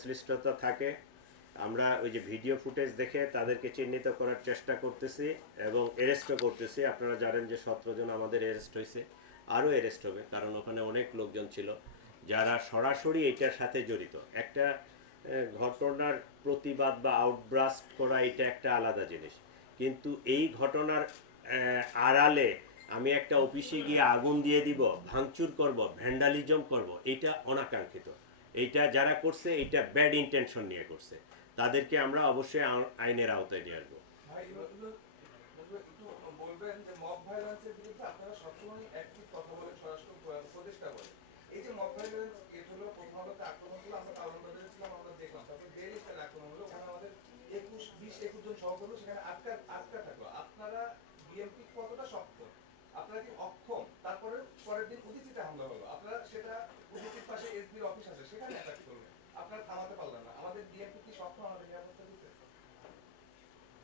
সংশ্লিষ্টতা থাকে। আমরা ওই যে ভিডিও ফুটেজ দেখে তাদেরকে চিহ্নিত করার চেষ্টা করতেছি এবং অ্যারেস্টও করতেছি। আপনারা জানেন যে 17 জন আমাদের অ্যারেস্ট হয়েছে, আরও অ্যারেস্ট হবে, কারণ ওখানে অনেক লোকজন ছিল যারা সরাসরি এটার সাথে জড়িত। একটা ঘটনার প্রতিবাদ বা আউটব্রাস্ট করা এটা একটা আলাদা জিনিস, কিন্তু এই ঘটনার আড়ালে আমি একটা অফিসে গিয়ে আগুন দিয়ে দিব, ভাঙচুর করব, ভ্যান্ডালিজম করব, এটা অনাকাঙ্ক্ষিত। এইটা যারা করছে এটা ব্যাড ইন্টেনশন নিয়ে করছে, তাদেরকে আমরা অবশ্যই আইনের আওতায় নিয়ে আসবো। বলবেন যে মব ভায়োলেন্সের বিরুদ্ধে আপনারা সবসময় অ্যাক্টিভ কথা বলেন, স্বরাষ্ট্র প্রচেষ্টা করেন। এই যে মব ভায়োলেন্স এটা হলো প্রথমত আক্রমণ হলো, আমরা কারণবাজারে ছিলাম, আমরা দেখলাম, তারপর ডেইলি স্টাইল আক্রমণ হলো, ওখানে আমাদের 21 জন সহকর্মী সেখানে আটকা থাকলো। আপনারা বিএনপি কতটা শক্ত, আপনারা কি অক্ষম? তারপরে পরের দিন উদীচিতে হামলা হলো,